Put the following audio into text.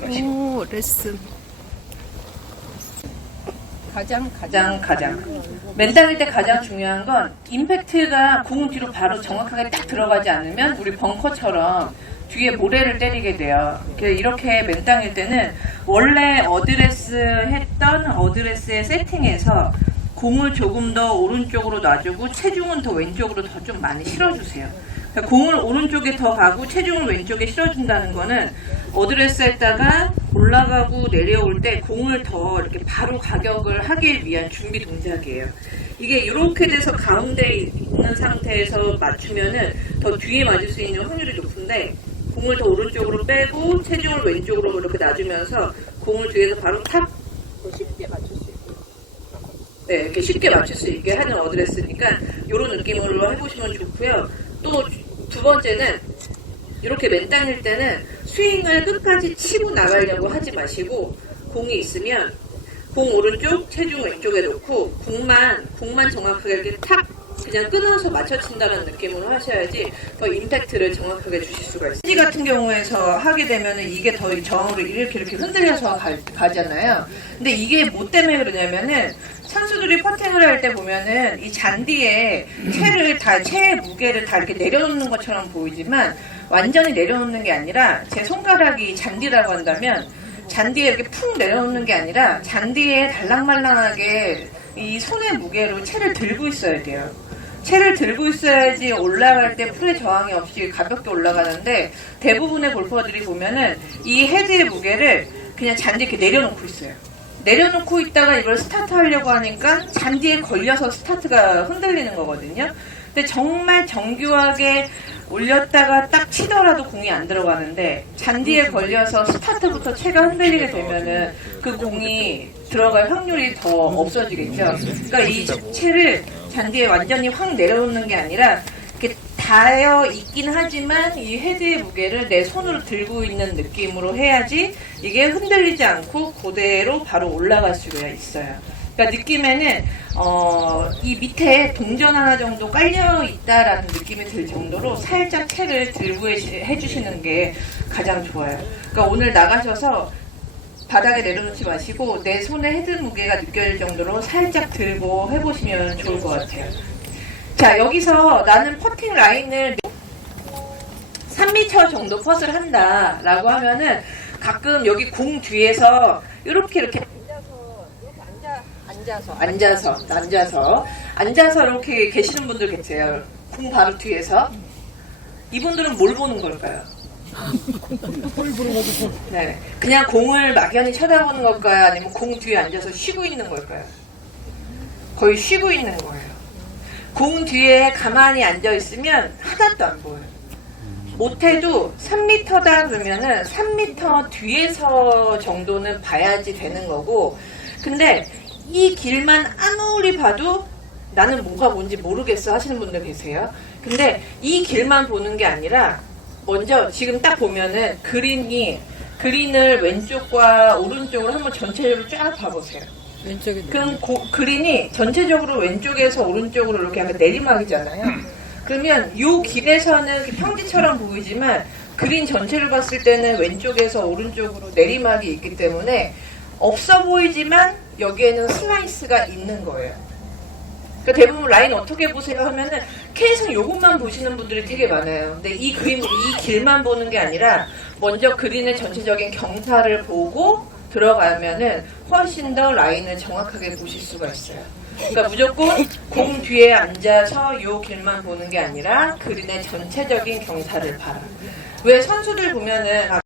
마시고. 오, 레슨. 가장, 가장 가장 맨 땅일 때 가장 중요한 건 임팩트가 공 뒤로 바로 정확하게 딱 들어가지 않으면 우리 벙커처럼 뒤에 모래를 때리게 돼요. 이렇게- 이렇게 맨 땅일 때는 원래 어드레스 했던 어드레스의 세팅에서 공을 조금 더 오른쪽으로 놔주고 체중은 더 왼쪽으로 더 좀 많이 실어주세요. 그러니까 공을 오른쪽에 더 가고 체중을 왼쪽에 실어준다는 거는 어드레스 했다가 올라가고 내려올 때 공을 더 이렇게 바로 가격을 하기 위한 준비 동작이에요. 이게 이렇게 돼서 가운데 있는 상태에서 맞추면은 더 뒤에 맞을 수 있는 확률이 높은데 공을 더 오른쪽으로 빼고 체중을 왼쪽으로 이렇게 놔주면서 공을 뒤에서 바로 탁 쉽게 맞출 수 있고 네, 이렇게 쉽게 맞출 수 있게 하는 어드레스니까 이런 느낌으로 해보시면 좋고요. 또 두 번째는 이렇게 맨 땅일 때는 스윙을 끝까지 치고 나가려고 하지 마시고 공이 있으면 공 오른쪽, 체중 왼쪽에 놓고 공만 공만 정확하게 이렇게 탁 그냥 끊어서 맞춰 친다는 느낌으로 하셔야지 더 임팩트를 정확하게 주실 수가 있어요. 지 같은 경우에서 하게 되면은 이게 더 정으로 이렇게 이렇게 흔들려서 가, 가잖아요. 근데 이게 뭐 때문에 그러냐면은 선수들이 퍼팅을 할 때 보면은 이 잔디에 채를 다 채의 무게를 다 이렇게 내려놓는 것처럼 보이지만 완전히 내려놓는 게 아니라 제 손가락이 잔디라고 한다면 잔디에 이렇게 푹 내려놓는 게 아니라 잔디에 달랑말랑하게 이 손의 무게로 채를 들고 있어야 돼요. 채를 들고 있어야지 올라갈 때 풀의 저항이 없이 가볍게 올라가는데 대부분의 골퍼들이 보면은 이 헤드의 무게를 그냥 잔디에 이렇게 내려놓고 있어요. 내려놓고 있다가 이걸 스타트 하려고 하니까 잔디에 걸려서 스타트가 흔들리는 거거든요. 근데 정말 정교하게 올렸다가 딱 치더라도 공이 안 들어가는데 잔디에 걸려서 스타트부터 채가 흔들리게 되면은 그 공이 들어갈 확률이 더 없어지겠죠. 그러니까 이 채를 잔디에 완전히 확 내려놓는 게 아니라 이렇게 닿여 있긴 하지만 이 헤드의 무게를 내 손으로 들고 있는 느낌으로 해야지 이게 흔들리지 않고 그대로 바로 올라갈 수가 있어요. 그러니까 느낌에는 어, 이 밑에 동전 하나 정도 깔려 있다라는 느낌이 들 정도로 살짝 채를 들고 해주시는 게 가장 좋아요. 그러니까 오늘 나가셔서 바닥에 내려놓지 마시고 내 손의 헤드 무게가 느껴질 정도로 살짝 들고 해보시면 좋을 것 같아요. 자 여기서 나는 퍼팅 라인을 3m 정도 펫을 한다 라고 하면은 가끔 여기 공 뒤에서 이렇게 이렇게 앉아서 이렇게 앉아 앉아서 앉아서 앉아서 앉아서 이렇게 계시는 분들 계세요. 공 바로 뒤에서 이분들은 뭘 보는 걸까요? 네, 그냥 공을 막연히 쳐다보는 걸까요? 아니면 공 뒤에 앉아서 쉬고 있는 걸까요? 거의 쉬고 있는 거예요. 공 뒤에 가만히 앉아 있으면 하나도 안 보여요. 못해도 3m다 그러면은 3m 뒤에서 정도는 봐야지 되는 거고, 근데 이 길만 아무리 봐도 나는 뭐가 뭔지 모르겠어 하시는 분들 계세요. 근데 이 길만 보는 게 아니라 먼저 지금 딱 보면은 그린이 그린을 왼쪽과 오른쪽으로 한번 전체적으로 쫙 봐보세요. 왼쪽에. 그럼 고- 그린이 전체적으로 왼쪽에서 오른쪽으로 이렇게 하면 내리막이잖아요. 그러면 이 길에서는 평지처럼 보이지만 그린 전체를 봤을 때는 왼쪽에서 오른쪽으로 내리막이 있기 때문에 없어 보이지만 여기에는 슬라이스가 있는 거예요. 그러니까 대부분 라인 어떻게 보세요 하면은 계속 요것만 보시는 분들이 되게 많아요. 근데 이 그림, 이 길만 보는 게 아니라 먼저 그린의 전체적인 경사를 보고 들어가면은 훨씬 더 라인을 정확하게 보실 수가 있어요. 그러니까 무조건 공 뒤에 앉아서 요 길만 보는 게 아니라 그린의 전체적인 경사를 봐라. 왜 선수들 보면은